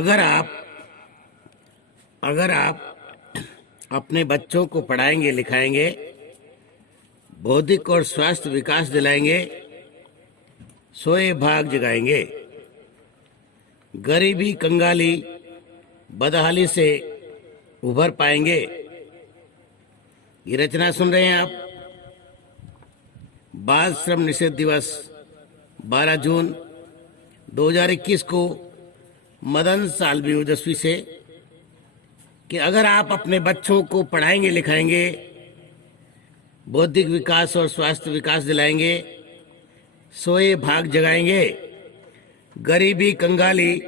अगर आप अगर आप अपने बच्चों को पढ़ाएंगे लिखाएंगे, बौद्धिक और स्वास्थ्य विकास दिलाएंगे, सोए भाग जगाएंगे, गरीबी कंगाली बदहाली से उभर पाएंगे। ये रचना सुन रहे हैं आप। बाल श्रम निषेध दिवस 12 जून 2021 को मदन साल्वी ओजस्वी से कि अगर आप अपने बच्चों को पढ़ाएंगे लिखाएंगे, बौद्धिक विकास और स्वास्थ्य विकास दिलाएंगे, सोए भाग जगाएंगे, गरीबी कंगाली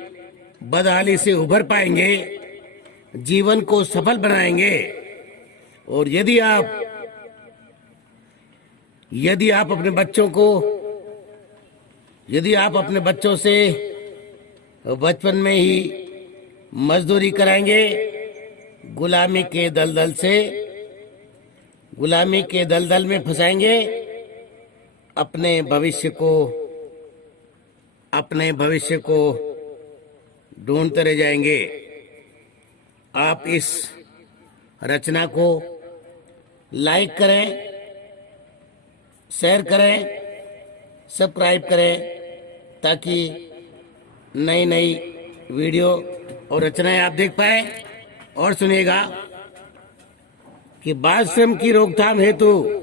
बदहाली से उभर पाएंगे, जीवन को सफल बनाएंगे। और यदि आप अपने बच्चों से बचपन में ही मजदूरी कराएंगे, गुलामी के दलदल में फंसाएंगे, अपने भविष्य को ढूंढते रह जाएंगे। आप इस रचना को लाइक करें, शेयर करें, सब्सक्राइब करें, ताकि नई नई वीडियो और रचनाएं आप देख पाए। और सुनिएगा कि बाल श्रम की रोकथाम हेतु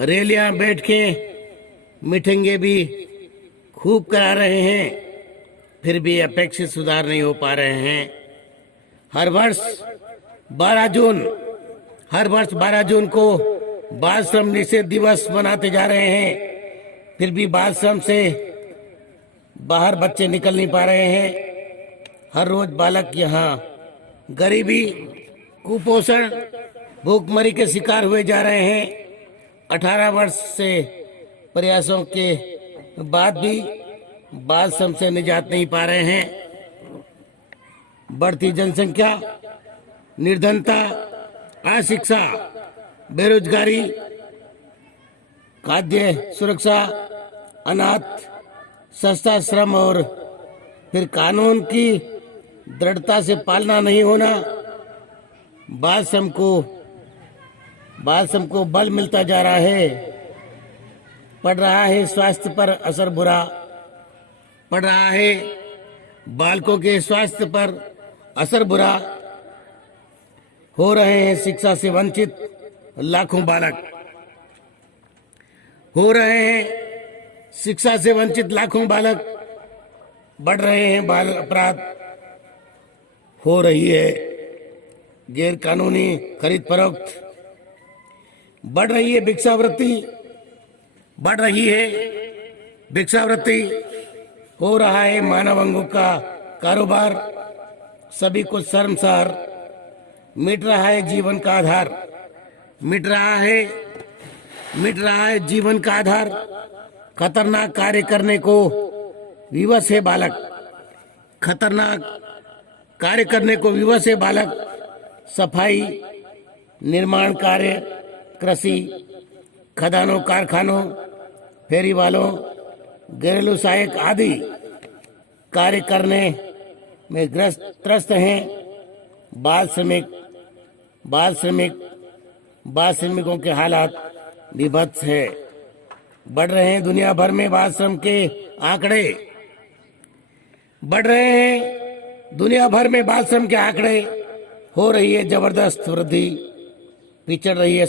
रैलियां बैठ के मीटिंगे भी खूब करा रहे हैं, फिर भी अपेक्षित सुधार नहीं हो पा रहे हैं। हर वर्ष 12 जून को बाल श्रम निषेध दिवस मनाते जा रहे हैं, फिर भी बाल श्रम से बाहर बच्चे निकल नहीं पा रहे हैं। हर रोज बालक यहाँ गरीबी, कुपोषण, भूखमरी के शिकार हुए जा रहे हैं। 18 वर्ष से प्रयासों के बाद भी बाल श्रम से निजात नहीं पा रहे हैं। बढ़ती जनसंख्या, निर्धनता, अशिक्षा, बेरोजगारी, खाद्य सुरक्षा, अनाथ, सस्ता श्रम और फिर कानून की दृढ़ता से पालना नहीं होना, बाल श्रम को बल मिलता जा रहा है। पड़ रहा है स्वास्थ्य पर असर बुरा, पड़ रहा है बालकों के स्वास्थ्य पर असर बुरा, हो रहे हैं शिक्षा से वंचित लाखों बालक, हो रहे हैं शिक्षा से वंचित लाखों बालक, बढ़ रहे हैं बाल अपराध, हो रही है गैर कानूनी खरीद फरोख्त, बढ़ रही है भिक्षावृत्ति, हो रहा है मानव अंगों का कारोबार, सभी को शर्मसार, मिट रहा है जीवन का आधार, मिट रहा है जीवन का आधार। खतरनाक कार्य करने को विवश है बालक, सफाई, निर्माण कार्य, कृषि, खदानों, कारखानों, फेरी वालों, घरेलू सहायक आदि कार्य करने में त्रस्त हैं। बाल श्रमिकों के हालात विभत्स है। बढ़ रहे हैं दुनिया भर में बाल श्रम के आंकड़े, हो रही है जबरदस्त वृद्धि, पिछड़ रही है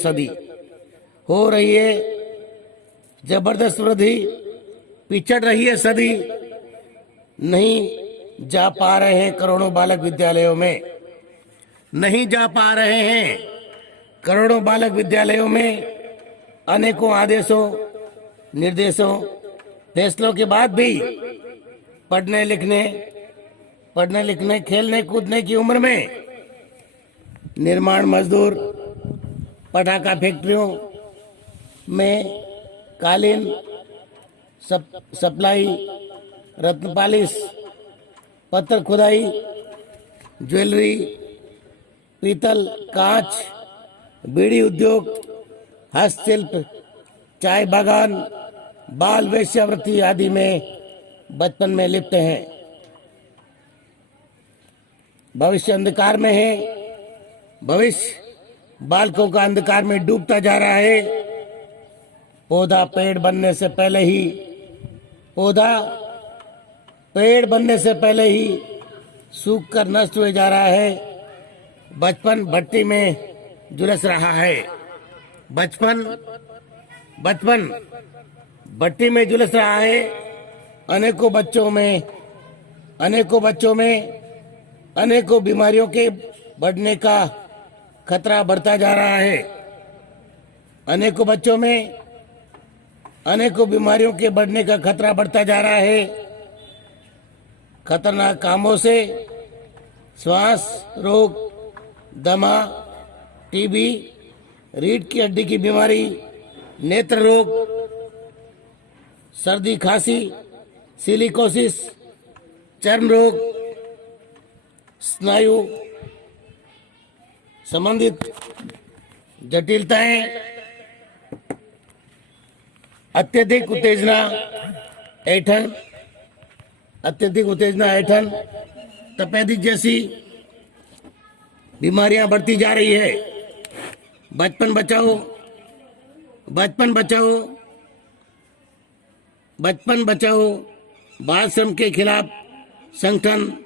सदी, नहीं जा पा रहे हैं करोड़ों बालक विद्यालयों में, अनेकों आदेशों, निर्देशों, फैसलों के बाद भी पढ़ने लिखने, खेलने कूदने की उम्र में निर्माण मजदूर, पटाखा फैक्ट्रियों में कालीन सप्लाई, रत्न पालिश, पत्थर खुदाई, ज्वेलरी, पीतल, कांच, बीड़ी उद्योग, हस्तशिल्प, चाय बागान, बाल वेश्यावृत्ति आदि में बचपन में लिप्त हैं। भविष्य अंधकार में है, भविष्य बालकों का अंधकार में डूबता जा रहा है। पौधा पेड़ बनने से पहले ही सूख कर नष्ट हुए जा रहा है। बचपन भट्टी में झुलस रहा है। बचपन भट्टी में झुलस रहा है। अनेकों बीमारियों के बढ़ने का खतरा बढ़ता जा रहा है। अनेकों बीमारियों के बढ़ने का खतरा बढ़ता जा रहा है। खतरनाक कामों से श्वास रोग, दमा, टीबी, रीढ़ की हड्डी की बीमारी, नेत्र रोग, सर्दी खांसी, सिलिकोसिस, चर्म रोग, स्नायु संबंधित जटिलताएं, अत्यधिक उत्तेजना, ऐंठन, तपेदिक जैसी बीमारियां बढ़ती जा रही है। बचपन बचाओ बाल श्रम के खिलाफ संगठन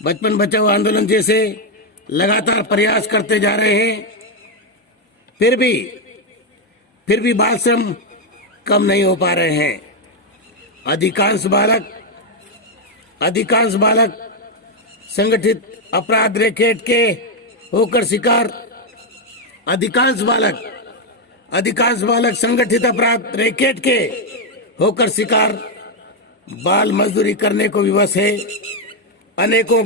बचपन बचाओ आंदोलन जैसे लगातार प्रयास करते जा रहे हैं। फिर भी बाल श्रम कम नहीं हो पा रहे हैं। अधिकांश बालक संगठित अपराध रैकेट के होकर शिकार बाल मजदूरी करने को विवश है। अनेकों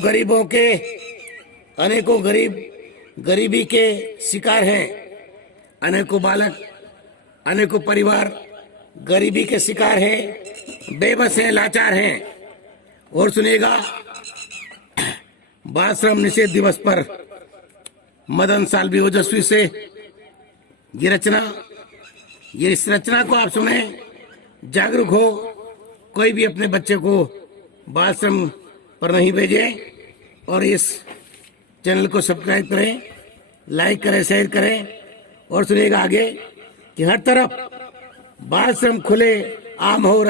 गरीबी के शिकार हैं। अनेकों परिवार गरीबी के शिकार हैं, बेबस हैं, लाचार हैं। और सुनिएगा, बाल श्रम निषेध दिवस पर मदन साल्वी ओजस्वी से इस रचना को आप सुने, जागरूक हो। कोई भी अपने बच्चे को बाल श्रम पर नहीं भेजे। और इस चैनल को सब्सक्राइब करें, लाइक करें, शेयर करें। और सुनिएगा आगे कि हर तरफ बाल श्रम खुले आम हो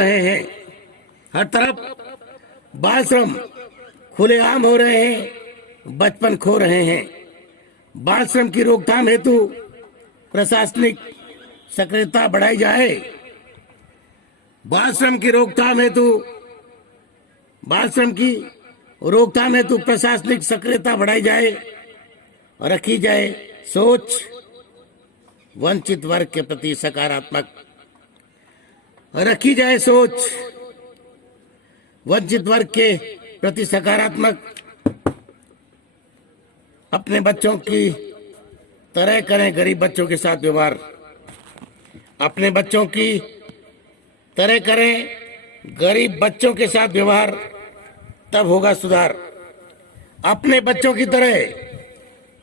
रहे हैं। बचपन खो रहे हैं। बाल श्रम की रोकथाम हेतु प्रशासनिक सक्रियता बढ़ाई जाए। बाल श्रम की रोकथाम हेतु प्रशासनिक सक्रियता बढ़ाई जाए और रखी जाए सोच वंचित वर्ग के प्रति सकारात्मक। अपने बच्चों की तरह करें गरीब बच्चों के साथ व्यवहार। तब होगा सुधार। अपने बच्चों की तरह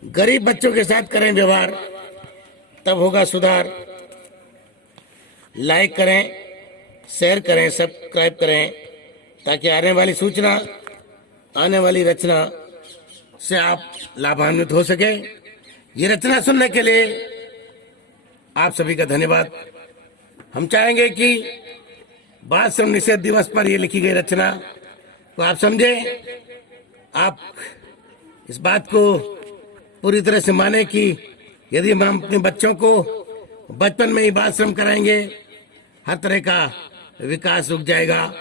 गरीब बच्चों के साथ करें व्यवहार, तब होगा सुधार। लाइक करें, शेयर करें, सब्सक्राइब करें, ताकि आने वाली रचना से आप लाभान्वित हो सके। ये रचना सुनने के लिए आप सभी का धन्यवाद। हम चाहेंगे कि बाल श्रम निषेध दिवस पर ये लिखी गई रचना को आप समझें। आप इस बात को पूरी तरह से माने कि यदि हम अपने बच्चों को बचपन में ही बाल श्रम कराएंगे, हर तरह का विकास रुक जाएगा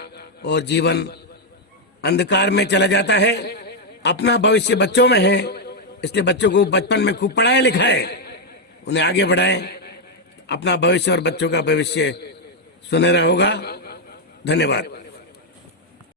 और जीवन अंधकार में चला जाता है। अपना भविष्य बच्चों में है, इसलिए बच्चों को बचपन में खूब पढ़ाएं लिखाएं, उन्हें आगे बढ़ाएं। अपना भविष्य और बच्चों का भविष्य सुनहरा होगा। धन्यवाद।